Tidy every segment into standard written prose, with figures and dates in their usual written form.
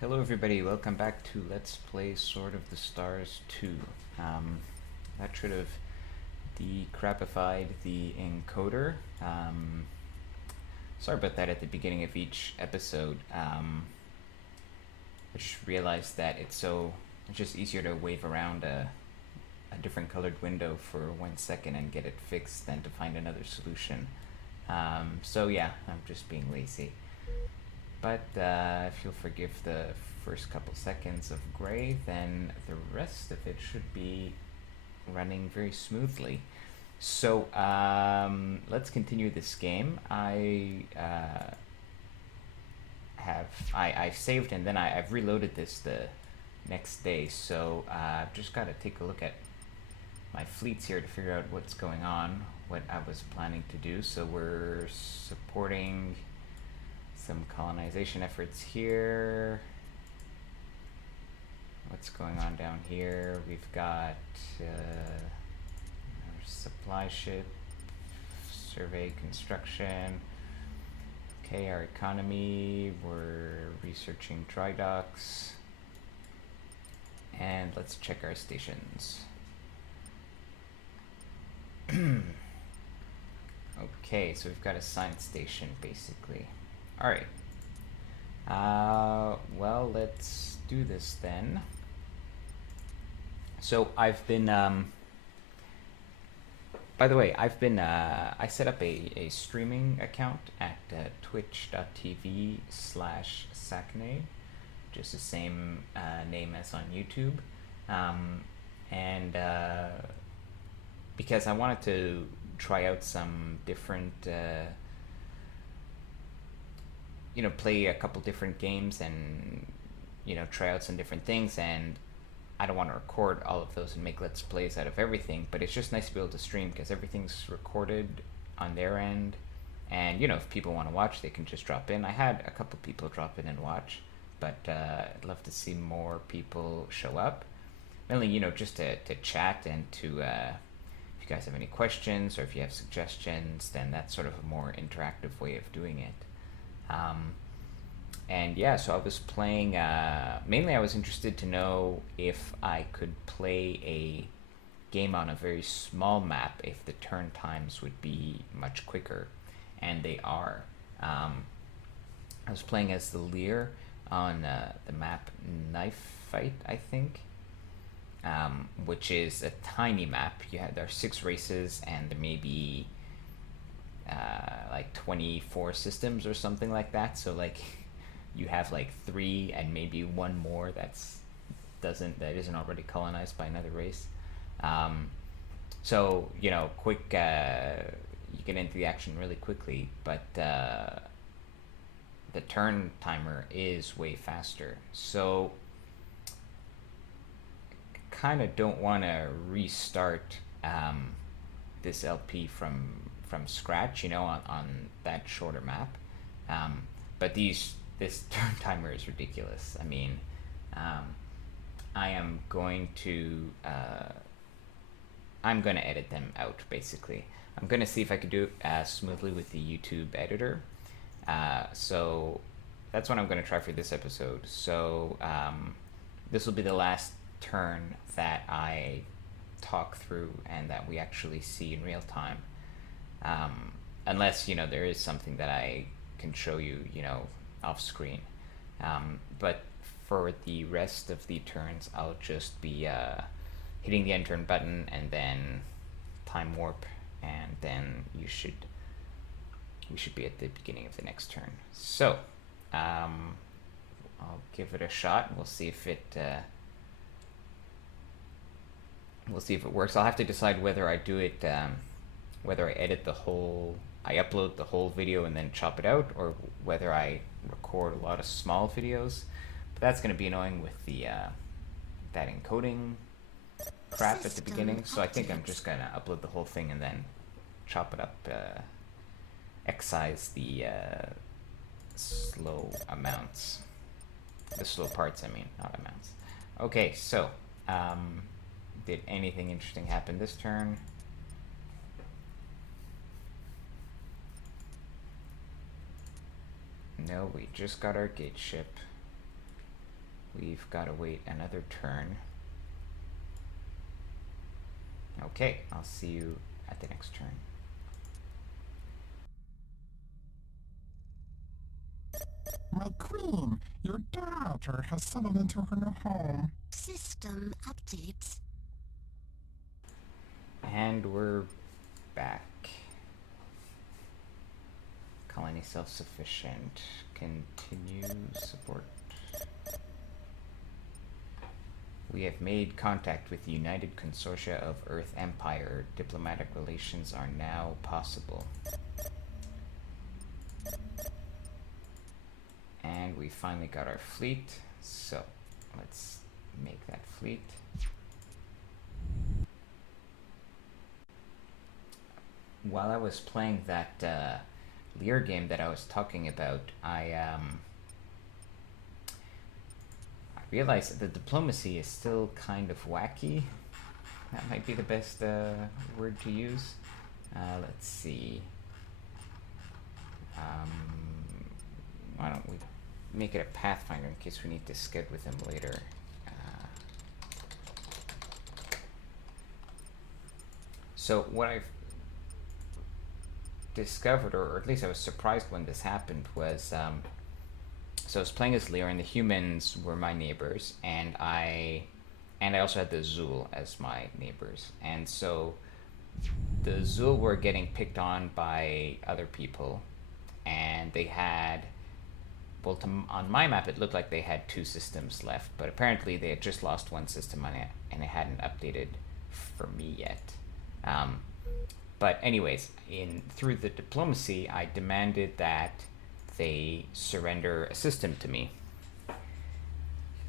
Hello everybody, welcome back to Let's Play Sword of the Stars 2. That should have decrapified the encoder. Sorry about that at the beginning of each episode. I just realized that it's just easier to wave around a different colored window for 1 second and get it fixed than to find another solution. So yeah, I'm just being lazy. But if you'll forgive the first couple seconds of gray, then the rest of it should be running very smoothly. So let's continue this game. I saved and then I've reloaded this the next day, so I've just got to take a look at my fleets here to figure out what's going on, what I was planning to do. So we're supporting some colonization efforts here. What's going on down here? We've got our supply ship, survey, construction. Okay, our economy, we're researching dry docks. And let's check our stations. Okay, so we've got a science station basically. Alright. Well, let's do this then. So I've been, by the way, I set up a streaming account at twitch.tv/Sakne, just the same name as on YouTube. Because I wanted to try out some different, play a couple different games and, try out some different things, and I don't want to record all of those and make Let's Plays out of everything, but it's just nice to be able to stream because everything's recorded on their end, and, if people want to watch, they can just drop in. I had a couple people drop in and watch, but I'd love to see more people show up, mainly, just to chat and to, if you guys have any questions or if you have suggestions, then that's sort of a more interactive way of doing it. And yeah, so I was playing, mainly I was interested to know if I could play a game on a very small map, if the turn times would be much quicker, and they are. I was playing as the Lear on the map Knife Fight, I think, which is a tiny map. There are 6 races, and there may be like 24 systems or something like that, so like you have like 3 and maybe 1 more that isn't already colonized by another race. So quick, you get into the action really quickly, but the turn timer is way faster, so kind of don't want to restart this LP from scratch, on that shorter map. But this turn timer is ridiculous. I mean, I am going to I'm going to edit them out, basically. I'm going to see if I could do it smoothly with the YouTube editor. So that's what I'm going to try for this episode. So this will be the last turn that I talk through and that we actually see in real time. Unless, there is something that I can show you, off screen. But for the rest of the turns, I'll just be hitting the end turn button and then time warp, and then we should be at the beginning of the next turn. So I'll give it a shot. We'll see if it works. I'll have to decide whether I do it, whether I edit I upload the whole video and then chop it out, or whether I record a lot of small videos. But that's going to be annoying with the that encoding crap at the beginning, so I think I'm just going to upload the whole thing and then chop it up, excise the slow amounts. The slow parts, I mean, not amounts. Okay, so did anything interesting happen this turn? No, we just got our gate ship. We've got to wait another turn. Okay, I'll see you at the next turn. My queen, your daughter has settled into her new home. System updates. And we're back. Colony self-sufficient. Continue support. We have made contact with the United Consortia of Earth Empire. Diplomatic relations are now possible. And we finally got our fleet, so let's make that fleet. While I was playing that Lear game that I was talking about, I realized that the diplomacy is still kind of wacky. That might be the best word to use. Let's see. Why don't we make it a Pathfinder in case we need to sked with him later. So what I've discovered, or at least I was surprised when this happened, was so I was playing as Lear, and the humans were my neighbors, and I also had the Zool as my neighbors, and so the Zool were getting picked on by other people, and they had, well, on my map it looked like they had 2 systems left, but apparently they had just lost 1 system on it, and it hadn't updated for me yet. But anyways, through the diplomacy, I demanded that they surrender a system to me.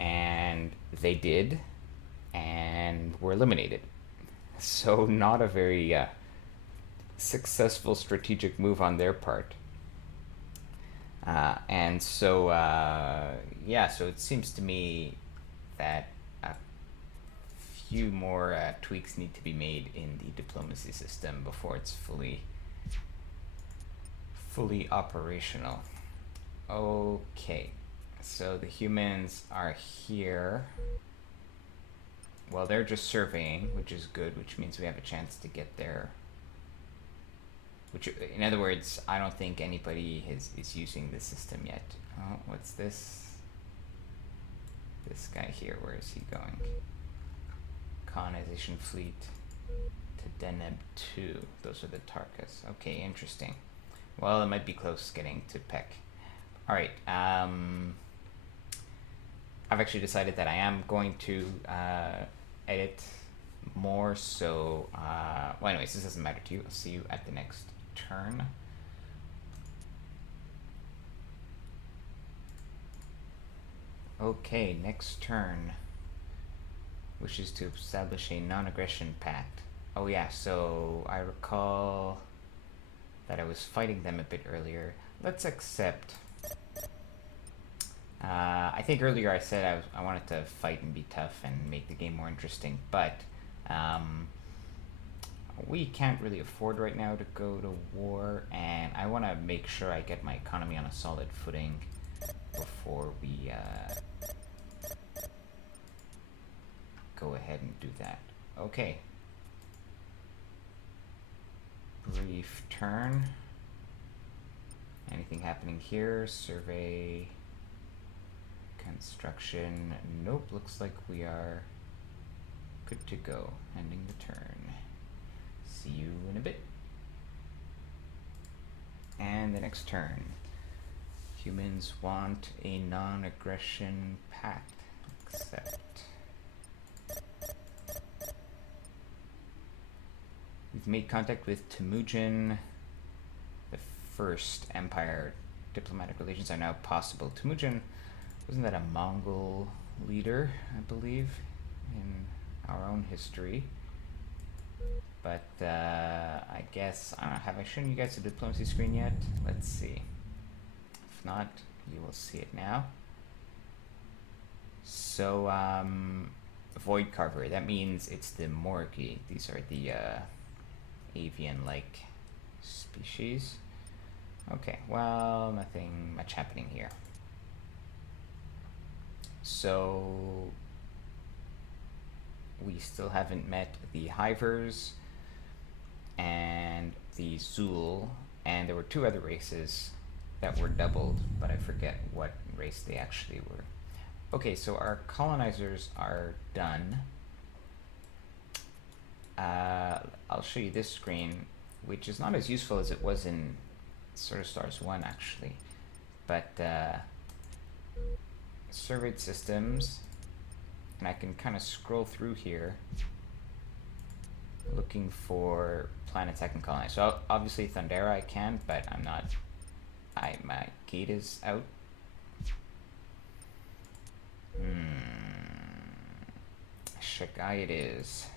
And they did, and were eliminated. So not a very successful strategic move on their part. And so, yeah, so it seems to me that a few more tweaks need to be made in the diplomacy system before it's fully operational. Okay, so the humans are here. Well, they're just surveying, which is good, which means we have a chance to get there. Which, in other words, I don't think anybody is using this system yet. Oh, what's this? This guy here, where is he going? Colonization fleet to Deneb 2. Those are the Tarkas. Okay, interesting. Well, it might be close getting to Peck. Alright, I've actually decided that I am going to edit more, so, well, anyways, this doesn't matter to you. I'll see you at the next turn. Okay, next turn wishes to establish a non-aggression pact. Oh yeah, so I recall that I was fighting them a bit earlier. Let's accept. I think earlier I said I wanted to fight and be tough and make the game more interesting, but we can't really afford right now to go to war, and I want to make sure I get my economy on a solid footing before we go ahead and do that. Okay. Brief turn. Anything happening here? Survey. Construction. Nope, looks like we are good to go. Ending the turn. See you in a bit. And the next turn. Humans want a non-aggression pact. Accept. We've made contact with Temujin the First Empire. Diplomatic relations are now possible. Temujin, wasn't that a Mongol leader, I believe, in our own history? But I guess, I don't know, have I shown you guys the diplomacy screen yet? Let's see. If not, you will see it now. So, Void Carver, that means it's the Morgi. These are the avian-like species. Okay, well, nothing much happening here. So we still haven't met the Hivers and the Zool, and there were two other races that were doubled, but I forget what race they actually were. Okay, so our colonizers are done. I'll show you this screen, which is not as useful as it was in Sort of Stars 1 actually, but surveyed systems, and I can kind of scroll through here looking for planets I can colonize. So obviously Thundera I can, but I'm not, my gate is out. Shagai it is.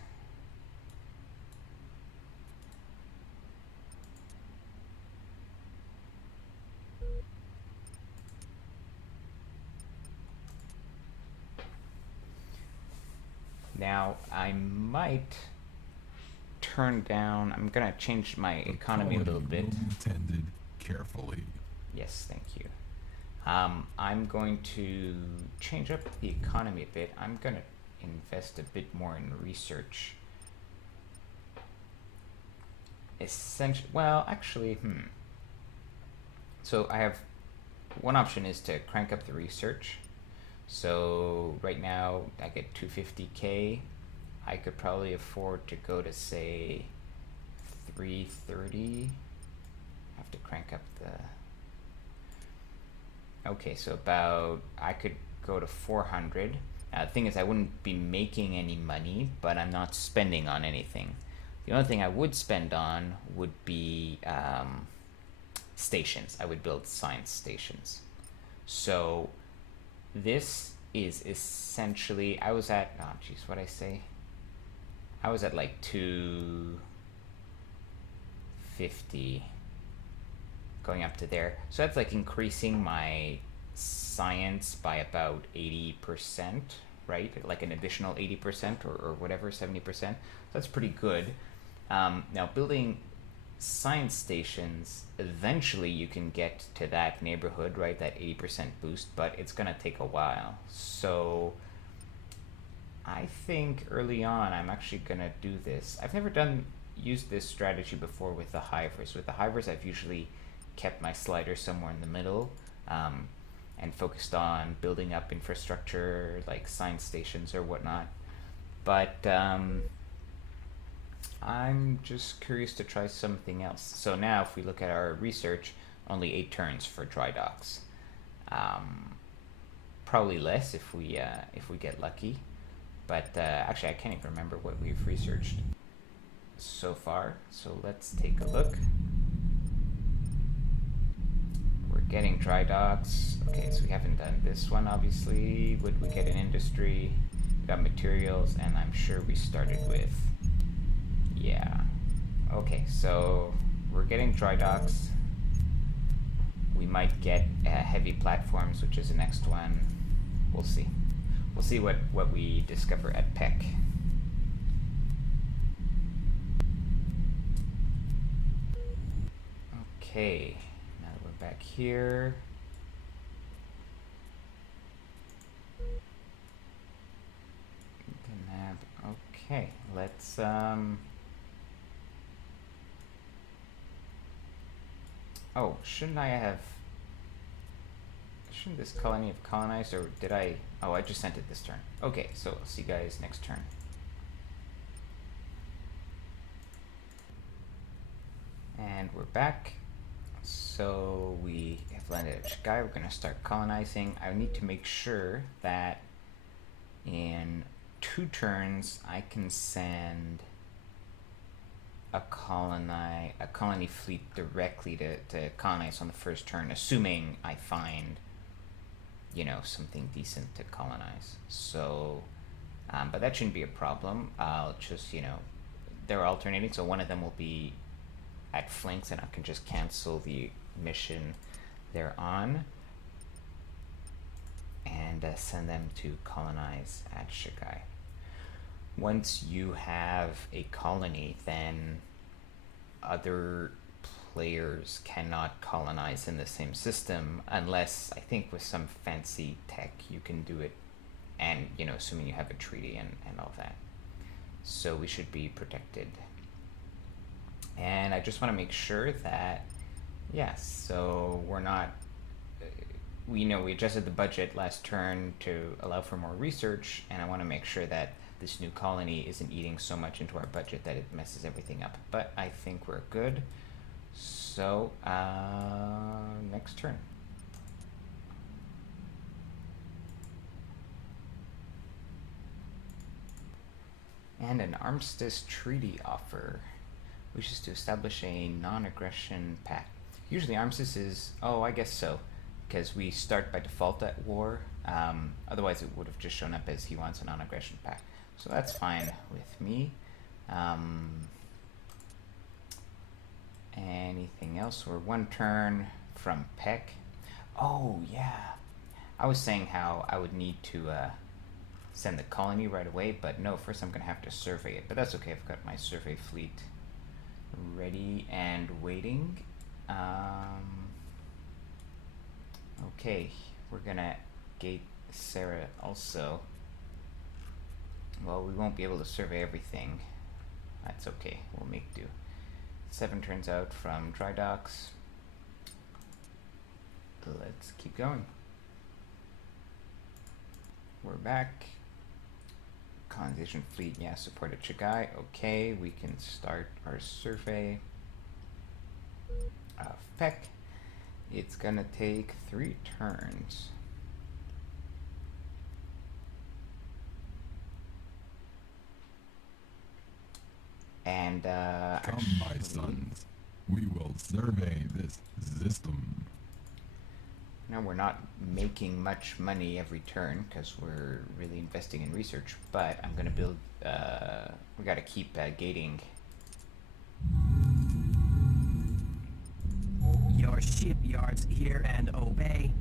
Now I might turn down, I'm gonna change my economy a little bit. Intended carefully. Yes, thank you. I'm going to change up the economy a bit. I'm gonna invest a bit more in research. Well, actually, So I have, one option is to crank up the research. So right now I get 250k. I could probably afford to go to say 330. I have to crank up the, okay, so about, I could go to 400. The thing is, I wouldn't be making any money, but I'm not spending on anything. The only thing I would spend on would be stations. I would build science stations. So this is essentially, I was at, oh geez, what'd I say? I was at like 250 going up to there. So that's like increasing my science by about 80%, right? Like an additional 80% or whatever, 70%. So that's pretty good. Now building science stations, eventually you can get to that neighborhood, right? That 80% boost, but it's gonna take a while. So I think early on I'm actually gonna do this. I've never used this strategy before with the Hivers. With the Hivers, I've usually kept my slider somewhere in the middle, and focused on building up infrastructure like science stations or whatnot. But I'm just curious to try something else. So now if we look at our research, only 8 turns for dry docks. Probably less if we get lucky. But actually I can't even remember what we've researched so far. So let's take a look. We're getting dry docks. Okay, so we haven't done this one obviously. Would we get an industry? We got materials, and I'm sure we started with, yeah. Okay, so we're getting dry docks. We might get heavy platforms, which is the next one. We'll see. We'll see what we discover at Peck. Okay, now that we're back here. Okay, let's oh, shouldn't this colony have colonized, or did I? Oh, I just sent it this turn. Okay, so I'll see you guys next turn. And we're back. So we have landed at Shagai. We're gonna start colonizing. I need to make sure that in 2 turns I can send a colony fleet directly to colonize on the first turn, assuming I find, you know, something decent to colonize. So, but that shouldn't be a problem. I'll just, you know, they're alternating, so one of them will be at flanks, and I can just cancel the mission they're on and send them to colonize at Shagai. Once you have a colony, then other players cannot colonize in the same system unless, I think with some fancy tech, you can do it and you know, assuming you have a treaty and all that. So we should be protected. And I just want to make sure that, yes, so we're not, we know we adjusted the budget last turn to allow for more research, and I want to make sure that this new colony isn't eating so much into our budget that it messes everything up. But I think we're good. So, next turn. And an armistice treaty offer wishes to establish a non-aggression pact. Usually armistice is, oh, I guess so, because we start by default at war. Otherwise it would have just shown up as he wants a non-aggression pact. So that's fine with me. Anything else? We're one turn from Peck. Oh, yeah. I was saying how I would need to send the colony right away, but no, first I'm going to have to survey it. But that's okay, I've got my survey fleet ready and waiting. Okay, we're going to gate Sarah also. Well, we won't be able to survey everything. That's okay, we'll make do. 7 turns out from dry docks. Let's keep going. We're back. Colonization fleet, yeah, supported Chigai. Okay, we can start our survey of Peck. It's gonna take 3 turns. And Come, my sons. We will survey this system. now we're not making much money every turn because we're really investing in research, but I'm gonna build, we gotta keep gating. Your shipyards here and obey.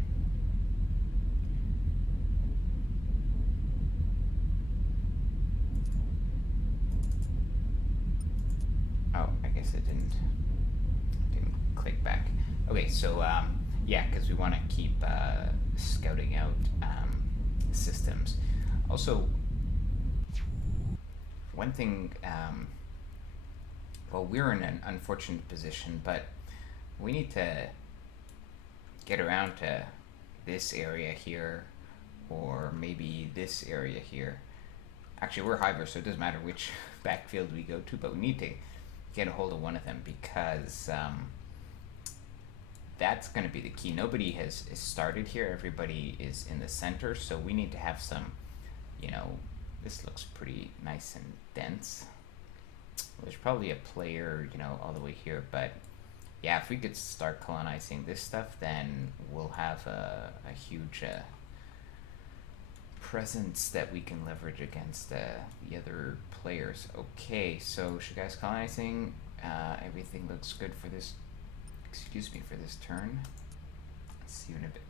Oh, I guess it didn't click back. Okay, so yeah, because we want to keep scouting out systems. Also, one thing, well, we're in an unfortunate position, but we need to get around to this area here, or maybe this area here. Actually, we're Hyber, so it doesn't matter which backfield we go to, but we need to get a hold of one of them because that's going to be the key. Nobody has started here. Everybody is in the center, so we need to have some, you know, this looks pretty nice and dense. Well, there's probably a player, you know, all the way here, but yeah, if we could start colonizing this stuff, then we'll have a huge presence that we can leverage against the other players. Okay, so Shigai's colonizing. Everything looks good for this, excuse me, for this turn. See you in a bit.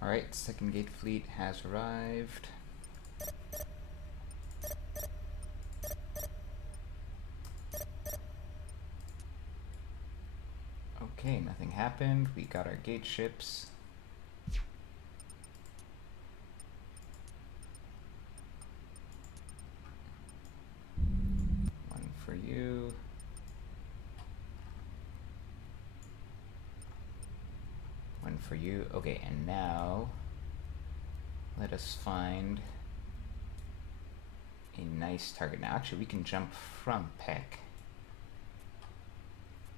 Alright, second gate fleet has arrived. Okay, nothing happened. We got our gate ships. One for you. One for you. Okay, and now let us find a nice target. Now, actually, we can jump from Peck.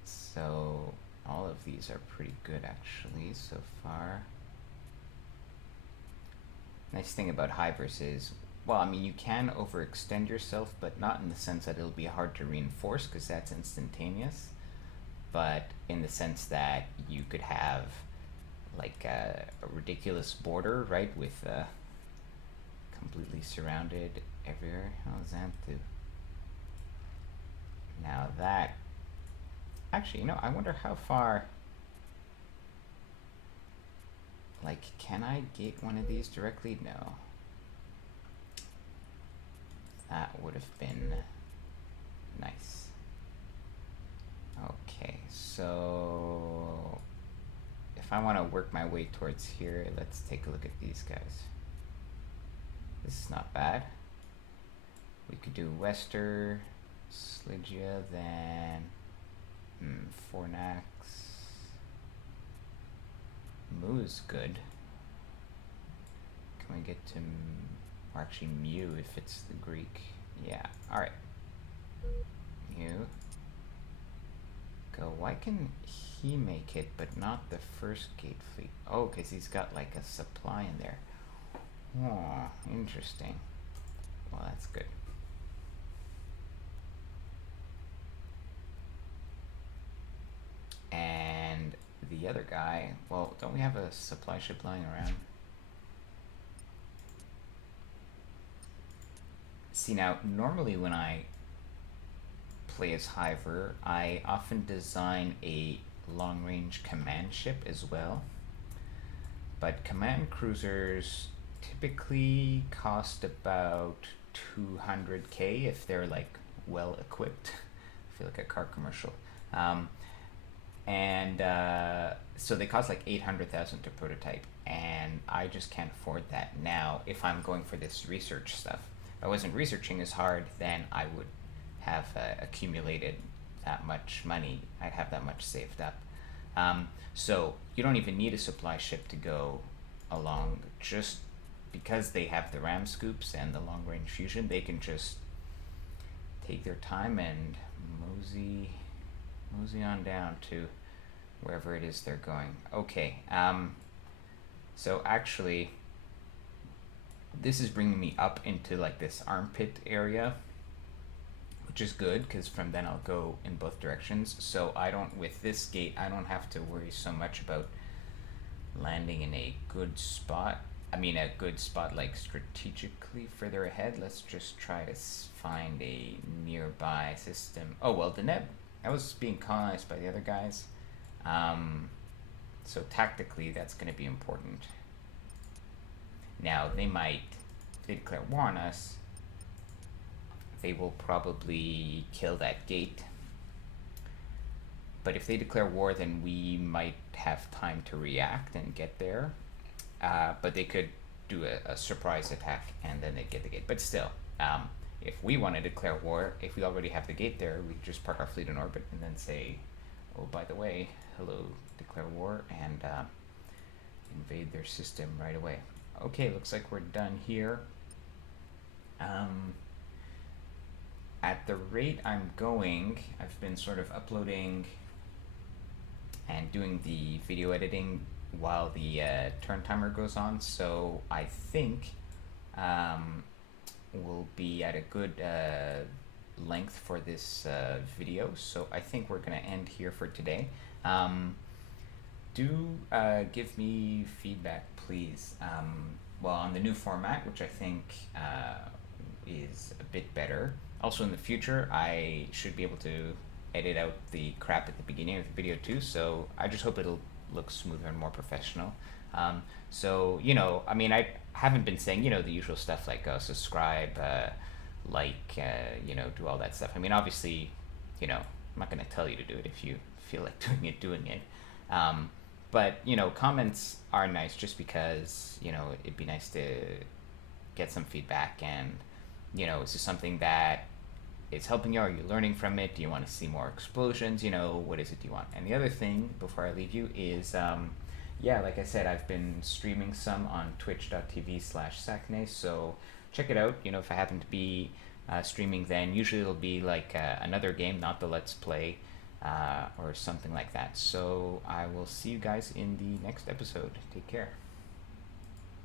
So all of these are pretty good actually so far. Nice thing about Hybris is, well, I mean, you can overextend yourself, but not in the sense that it'll be hard to reinforce because that's instantaneous, but in the sense that you could have like a ridiculous border, right, with completely surrounded everywhere. How's that do? Now that, actually, you know, I wonder how far, like, can I gate one of these directly? No. That would have been nice. Okay, so if if I want to work my way towards here, let's take a look at these guys. This is not bad. We could do Wester, Sligia, then Fornax. Mu is good. Can we get to, or actually Mu if it's the Greek? Yeah, alright. Mu. Go. Why can he make it but not the first gate fleet? Oh, because he's got like a supply in there. Oh, interesting. Well, that's good. And the other guy, well, don't we have a supply ship lying around? See, now, normally when I play as Hiver, I often design a long-range command ship as well. But command cruisers typically cost about 200k if they're like well equipped. I feel like a car commercial. So they cost like 800,000 to prototype, and I just can't afford that now if I'm going for this research stuff. If I wasn't researching as hard, then I would have accumulated that much money. I'd have that much saved up. So you don't even need a supply ship to go along. Just because they have the ram scoops and the long range fusion, they can just take their time and mosey on down to wherever it is they're going. Okay, so actually this is bringing me up into like this armpit area, which is good because from then I'll go in both directions. So I don't, with this gate, I don't have to worry so much about landing in a good spot. I mean, a good spot like strategically further ahead. Let's just try to find a nearby system. Oh, well, the Neb, that was being colonized by the other guys. So tactically, that's going to be important. Now, they might, if they declare war on us, they will probably kill that gate. But if they declare war, then we might have time to react and get there. But they could do a surprise attack and then they'd get the gate. But still, if we want to declare war, if we already have the gate there, we could just park our fleet in orbit and then say, oh, by the way, hello, declare war, and invade their system right away. Okay, looks like we're done here. At the rate I'm going, I've been sort of uploading and doing the video editing while the turn timer goes on, so I think we'll be at a good length for this video, so I think we're going to end here for today. Do give me feedback, please. Well, on the new format, which I think is a bit better. Also, in the future, I should be able to edit out the crap at the beginning of the video too, so I just hope it'll look smoother and more professional. So, you know, I mean, I haven't been saying, you know, the usual stuff like subscribe, like, you know, do all that stuff. I mean, obviously, you know, I'm not going to tell you to do it. If you feel like doing it. But, you know, comments are nice just because, you know, it'd be nice to get some feedback and, you know, is this something that is helping you? Are you learning from it? Do you want to see more explosions? You know, what is it you want? And the other thing, before I leave you, is, yeah, like I said, I've been streaming some on twitch.tv/Sacne, so check it out. You know, if I happen to be streaming, then usually it'll be like another game, not the Let's Play, or something like that. So I will see you guys in the next episode. Take care.